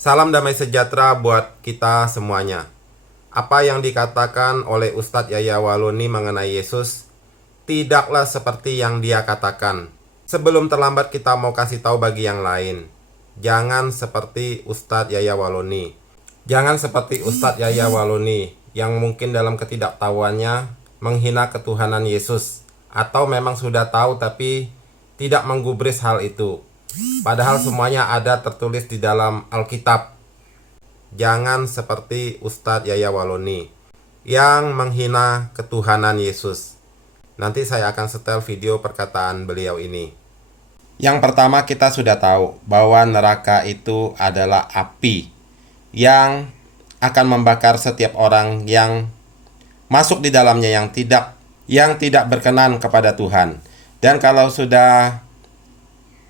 Salam damai sejahtera buat kita semuanya. Apa yang dikatakan oleh Ustadz Yahya Waluni mengenai Yesus tidaklah seperti yang dia katakan. Sebelum terlambat kita mau kasih tahu bagi yang lain. Jangan seperti Ustadz Yahya Waluni. Jangan seperti Ustadz Yahya Waluni yang mungkin dalam ketidaktahuannya menghina ketuhanan Yesus, atau memang sudah tahu tapi tidak menggubris hal itu. Padahal semuanya ada tertulis di dalam Alkitab. Jangan seperti Ustadz Yahya Waluni yang menghina ketuhanan Yesus. Nanti saya akan setel video perkataan beliau ini. Yang pertama, kita sudah tahu bahwa neraka itu adalah api yang akan membakar setiap orang yang masuk di dalamnya yang tidak berkenan kepada Tuhan. Dan kalau sudah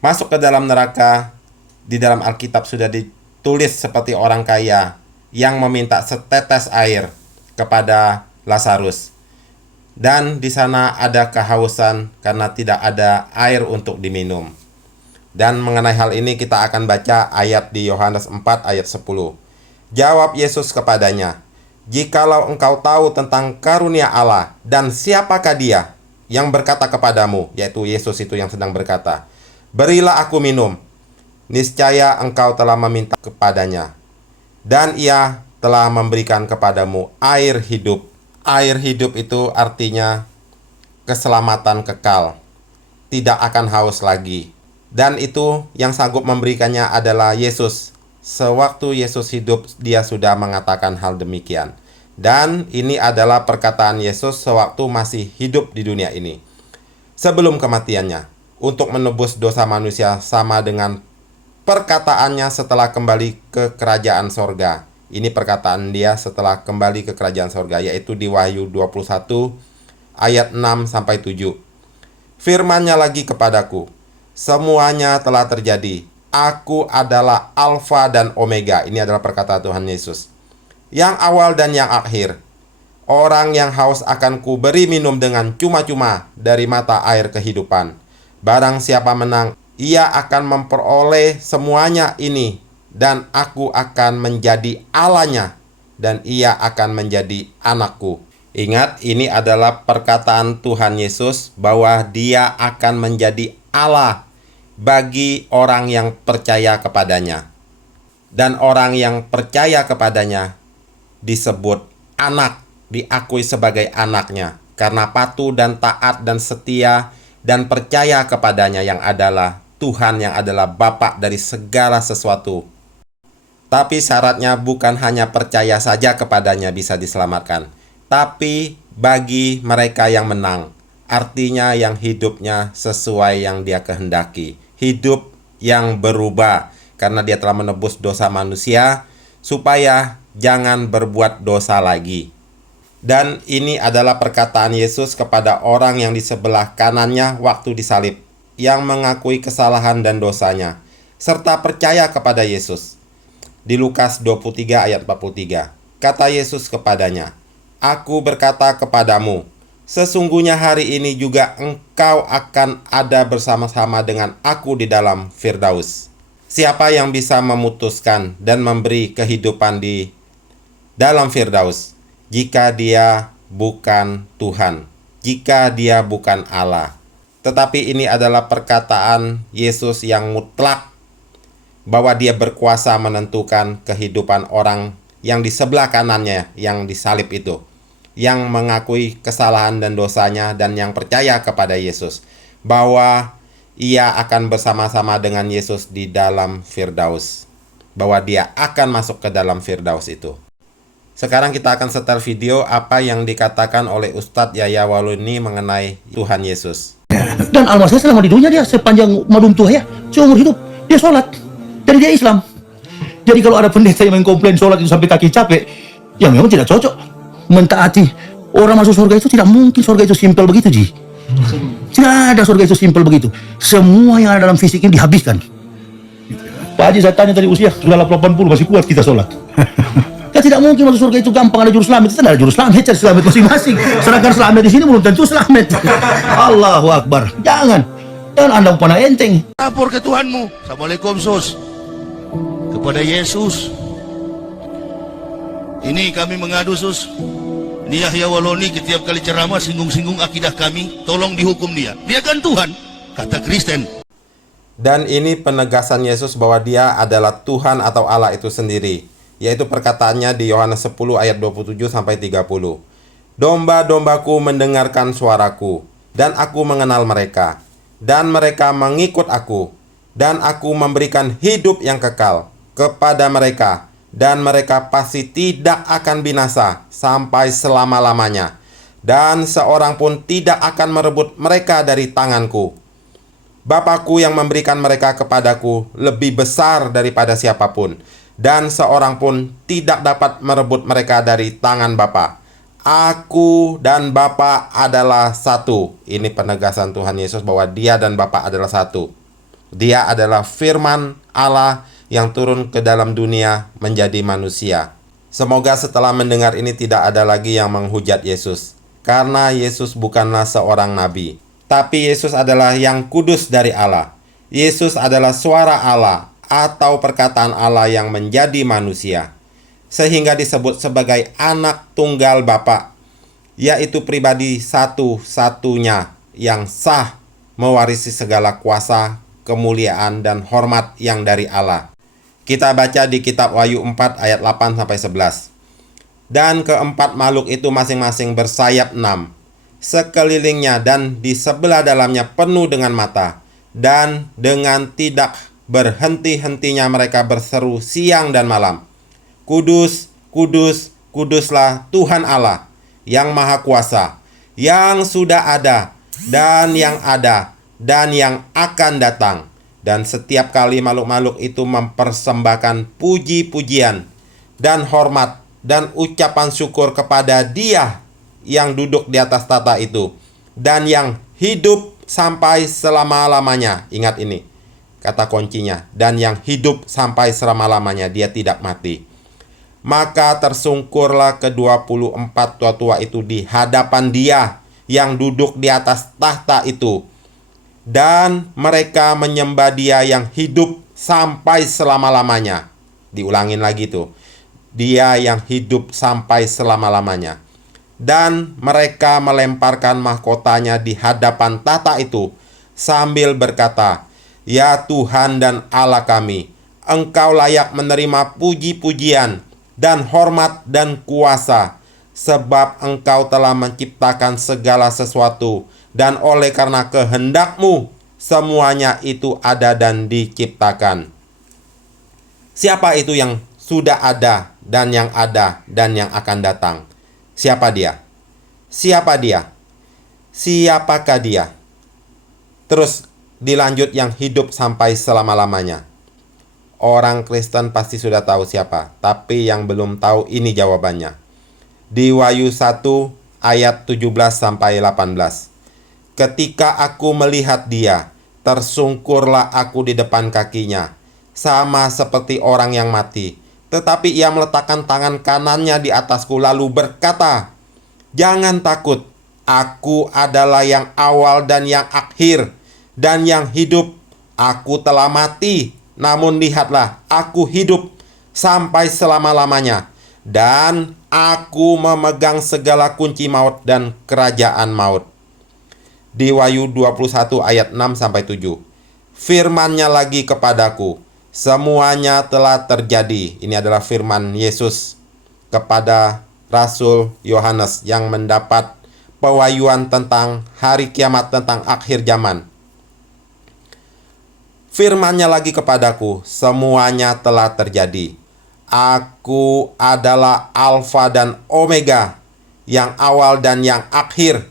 masuk ke dalam neraka, di dalam Alkitab sudah ditulis seperti orang kaya yang meminta setetes air kepada Lazarus. Dan di sana ada kehausan karena tidak ada air untuk diminum. Dan mengenai hal ini kita akan baca ayat di Yohanes 4 ayat 10. Jawab Yesus kepadanya, "Jikalau engkau tahu tentang karunia Allah dan siapakah dia yang berkata kepadamu," yaitu Yesus itu yang sedang berkata, "Berilah aku minum," niscaya engkau telah meminta kepadanya, dan ia telah memberikan kepadamu air hidup. Air hidup itu artinya keselamatan kekal, tidak akan haus lagi. Dan itu yang sanggup memberikannya adalah Yesus. Sewaktu Yesus hidup, dia sudah mengatakan hal demikian. Dan ini adalah perkataan Yesus sewaktu masih hidup di dunia ini, sebelum kematiannya, untuk menebus dosa manusia, sama dengan perkataannya setelah kembali ke kerajaan sorga. Ini perkataan dia setelah kembali ke kerajaan sorga, yaitu di Wahyu 21 ayat 6-7. Firman-Nya lagi kepadaku, "Semuanya telah terjadi. Aku adalah Alfa dan Omega." Ini adalah perkataan Tuhan Yesus, yang awal dan yang akhir. Orang yang haus akan kuberi minum dengan cuma-cuma dari mata air kehidupan. Barang siapa menang, ia akan memperoleh semuanya ini, dan aku akan menjadi Allahnya, dan ia akan menjadi anakku. Ingat, ini adalah perkataan Tuhan Yesus bahwa dia akan menjadi Allah bagi orang yang percaya kepadanya. Dan orang yang percaya kepadanya disebut anak, diakui sebagai anaknya, karena patuh dan taat dan setia dan percaya kepadanya, yang adalah Tuhan, yang adalah Bapa dari segala sesuatu. Tapi syaratnya bukan hanya percaya saja kepadanya bisa diselamatkan, tapi bagi mereka yang menang, artinya yang hidupnya sesuai yang dia kehendaki, hidup yang berubah karena dia telah menebus dosa manusia, supaya jangan berbuat dosa lagi. Dan ini adalah perkataan Yesus kepada orang yang di sebelah kanannya waktu disalib, yang mengakui kesalahan dan dosanya, serta percaya kepada Yesus. Di Lukas 23 ayat 43, kata Yesus kepadanya, "Aku berkata kepadamu, sesungguhnya hari ini juga engkau akan ada bersama-sama dengan aku di dalam Firdaus." Siapa yang bisa memutuskan dan memberi kehidupan di dalam Firdaus jika dia bukan Tuhan, jika dia bukan Allah? Tetapi ini adalah perkataan Yesus yang mutlak, bahwa dia berkuasa menentukan kehidupan orang yang di sebelah kanannya yang disalib itu, yang mengakui kesalahan dan dosanya dan yang percaya kepada Yesus, bahwa ia akan bersama-sama dengan Yesus di dalam Firdaus, bahwa dia akan masuk ke dalam Firdaus itu. Sekarang kita akan setel video apa yang dikatakan oleh Ustadz Yahya Waluni mengenai Tuhan Yesus. Dan almarhum selama di dunia dia sepanjang madum tua ya, seumur hidup dia sholat, dan dia Islam. Jadi kalau ada pendeta yang mengkomplain sholat itu sampai kaki capek, ya memang tidak cocok. Mentaati orang masuk surga itu tidak mungkin. Surga itu simpel begitu, Ji. Tidak ada surga itu simpel begitu. Semua yang ada dalam fisik ini dihabiskan. Pak Haji, saya tanya tadi, usia sudah 80 masih kuat kita sholat. Ya tidak mungkin masuk surga itu gampang, ada juru selamat. Itu tidak ada juru selamat, cari selamat masing-masing. Sedangkan selamat di sini belum tentu selamat. Allahu Akbar. Jangan Anda panah enteng. Lapor ke Tuhanmu. Assalamualaikum, Sus. kepada Yesus. Ini kami mengadu, Sus. Ini Yahya Waloni setiap kali ceramah singgung-singgung akidah kami, tolong dihukum dia. Dia kan Tuhan, kata Kristen. Dan ini penegasan Yesus bahwa dia adalah Tuhan atau Allah itu sendiri, yaitu perkataannya di Yohanes 10 ayat 27-30. Domba-dombaku mendengarkan suaraku, dan aku mengenal mereka, dan mereka mengikut aku, dan aku memberikan hidup yang kekal kepada mereka, dan mereka pasti tidak akan binasa sampai selama-lamanya, dan seorang pun tidak akan merebut mereka dari tanganku. Bapakku yang memberikan mereka kepadaku lebih besar daripada siapapun, dan seorang pun tidak dapat merebut mereka dari tangan Bapa. Aku dan Bapa adalah satu. Ini penegasan Tuhan Yesus bahwa dia dan Bapa adalah satu. Dia adalah firman Allah yang turun ke dalam dunia menjadi manusia. Semoga setelah mendengar ini tidak ada lagi yang menghujat Yesus, karena Yesus bukanlah seorang nabi, tapi Yesus adalah yang kudus dari Allah. Yesus adalah suara Allah atau perkataan Allah yang menjadi manusia, sehingga disebut sebagai anak tunggal Bapa, yaitu pribadi satu-satunya yang sah mewarisi segala kuasa, kemuliaan, dan hormat yang dari Allah. Kita baca di kitab Wahyu 4 ayat 8-11. Dan keempat makhluk itu masing-masing bersayap 6. Sekelilingnya dan di sebelah dalamnya penuh dengan mata. Dan dengan tidak berhenti-hentinya mereka berseru siang dan malam. Kudus, kudus, kuduslah Tuhan Allah yang Maha Kuasa, yang sudah ada, dan yang akan datang. Dan setiap kali makhluk-makhluk itu mempersembahkan puji-pujian dan hormat dan ucapan syukur kepada Dia yang duduk di atas tahta itu, dan yang hidup sampai selama-lamanya. Ingat ini, kata kuncinya, dan yang hidup sampai selama-lamanya, dia tidak mati. Maka tersungkurlah ke-24 tua-tua itu di hadapan Dia yang duduk di atas tahta itu, dan mereka menyembah Dia yang hidup sampai selama-lamanya. Diulangin lagi tuh, Dia yang hidup sampai selama-lamanya. Dan mereka melemparkan mahkotanya di hadapan tahta itu sambil berkata, Ya Tuhan dan Allah kami, Engkau layak menerima puji-pujian dan hormat dan kuasa, sebab Engkau telah menciptakan segala sesuatu, dan oleh karena kehendak-Mu semuanya itu ada dan diciptakan. Siapa itu yang sudah ada dan yang akan datang? Siapa dia? Siapa dia? Siapakah dia? Terus dilanjut yang hidup sampai selama-lamanya. Orang Kristen pasti sudah tahu siapa, tapi yang belum tahu ini jawabannya. Di Wahyu 1 ayat 17-18. Ketika aku melihat Dia, tersungkurlah aku di depan kakinya, sama seperti orang yang mati. Tetapi Ia meletakkan tangan kanannya di atasku lalu berkata, Jangan takut, aku adalah yang awal dan yang akhir, dan yang hidup. Aku telah mati, namun lihatlah, aku hidup sampai selama-lamanya, dan aku memegang segala kunci maut dan kerajaan maut. Di Wahyu 21 ayat 6-7. Firman-Nya lagi kepadaku, semuanya telah terjadi. Ini adalah firman Yesus kepada Rasul Yohanes yang mendapat pewahyuan tentang hari kiamat, tentang akhir zaman. Firman-Nya lagi kepadaku, semuanya telah terjadi. Aku adalah Alfa dan Omega, yang awal dan yang akhir.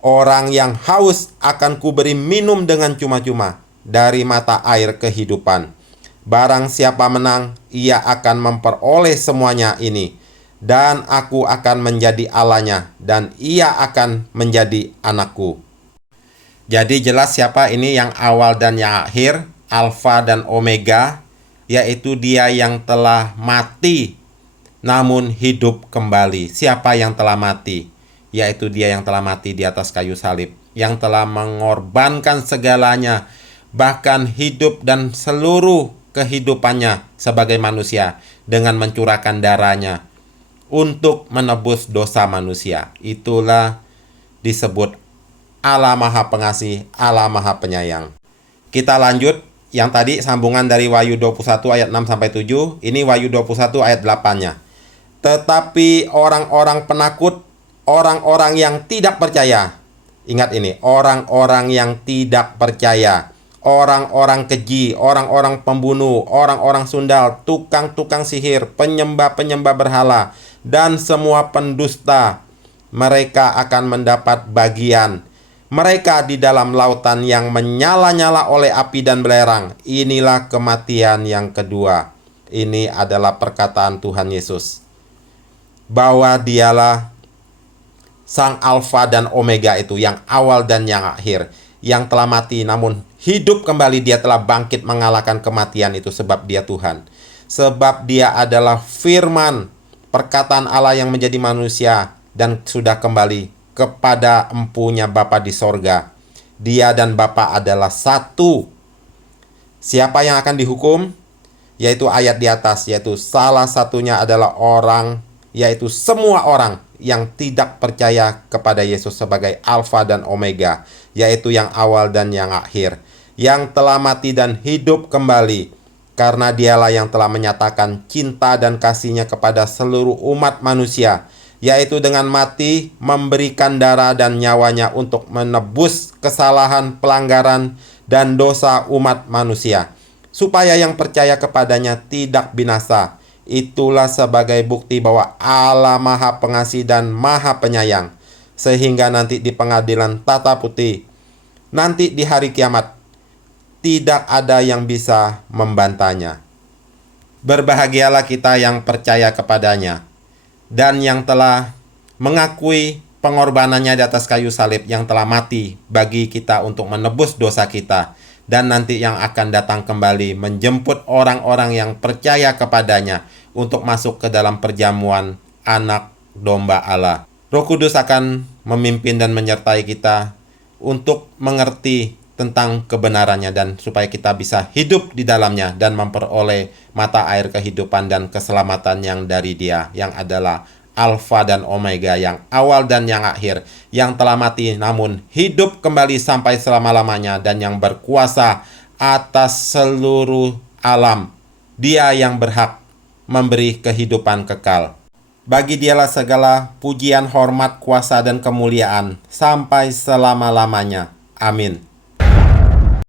Orang yang haus akan kuberi minum dengan cuma-cuma dari mata air kehidupan. Barang siapa menang, ia akan memperoleh semuanya ini. Dan aku akan menjadi Allahnya, dan ia akan menjadi anakku. Jadi jelas siapa ini yang awal dan yang akhir, Alfa dan Omega, yaitu Dia yang telah mati namun hidup kembali. Siapa yang telah mati? Yaitu Dia yang telah mati di atas kayu salib, yang telah mengorbankan segalanya, bahkan hidup dan seluruh kehidupannya sebagai manusia dengan mencurahkan darahnya untuk menebus dosa manusia. Itulah disebut Allah Maha Pengasih, Allah Maha Penyayang. Kita lanjut yang tadi sambungan dari Wahyu 21 ayat 6-7. Ini Wahyu 21 ayat 8-nya. Tetapi orang-orang penakut, orang-orang yang tidak percaya. Ingat ini, orang-orang yang tidak percaya, orang-orang keji, orang-orang pembunuh, orang-orang sundal, tukang-tukang sihir, penyembah-penyembah berhala, dan semua pendusta, mereka akan mendapat bagian. Mereka di dalam lautan yang menyala-nyala oleh api dan belerang. Inilah kematian yang kedua. Ini adalah perkataan Tuhan Yesus, bahwa dialah Sang Alfa dan Omega, itu yang awal dan yang akhir, yang telah mati namun hidup kembali. Dia telah bangkit mengalahkan kematian itu, sebab dia Tuhan. Sebab dia adalah firman, perkataan Allah yang menjadi manusia dan sudah kembali kepada empunya Bapa di sorga. Dia dan Bapa adalah satu. Siapa yang akan dihukum? Yaitu ayat di atas, yaitu salah satunya adalah orang, yaitu semua orang yang tidak percaya kepada Yesus sebagai Alfa dan Omega, yaitu yang awal dan yang akhir, yang telah mati dan hidup kembali, karena dialah yang telah menyatakan cinta dan kasih-Nya kepada seluruh umat manusia, yaitu dengan mati memberikan darah dan nyawanya untuk menebus kesalahan, pelanggaran, dan dosa umat manusia, supaya yang percaya kepadanya tidak binasa. Itulah sebagai bukti bahwa Allah Maha Pengasih dan Maha Penyayang, sehingga nanti di pengadilan tata putih, nanti di hari kiamat, tidak ada yang bisa membantahnya. Berbahagialah kita yang percaya kepadanya dan yang telah mengakui pengorbanannya di atas kayu salib, yang telah mati bagi kita untuk menebus dosa kita, dan nanti yang akan datang kembali menjemput orang-orang yang percaya kepadanya untuk masuk ke dalam perjamuan anak domba Allah. Roh Kudus akan memimpin dan menyertai kita untuk mengerti tentang kebenarannya, dan supaya kita bisa hidup di dalamnya dan memperoleh mata air kehidupan dan keselamatan yang dari Dia, yang adalah Alfa dan Omega, yang awal dan yang akhir, yang telah mati namun hidup kembali sampai selama-lamanya, dan yang berkuasa atas seluruh alam. Dia yang berhak memberi kehidupan kekal. Bagi Dialah segala pujian, hormat, kuasa, dan kemuliaan sampai selama-lamanya. Amin.